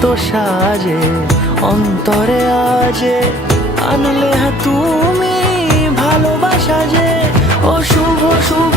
কত সাজে অন্তরে আজে আনলে তুমি ভালোবাসা যে ও শুভ শুভ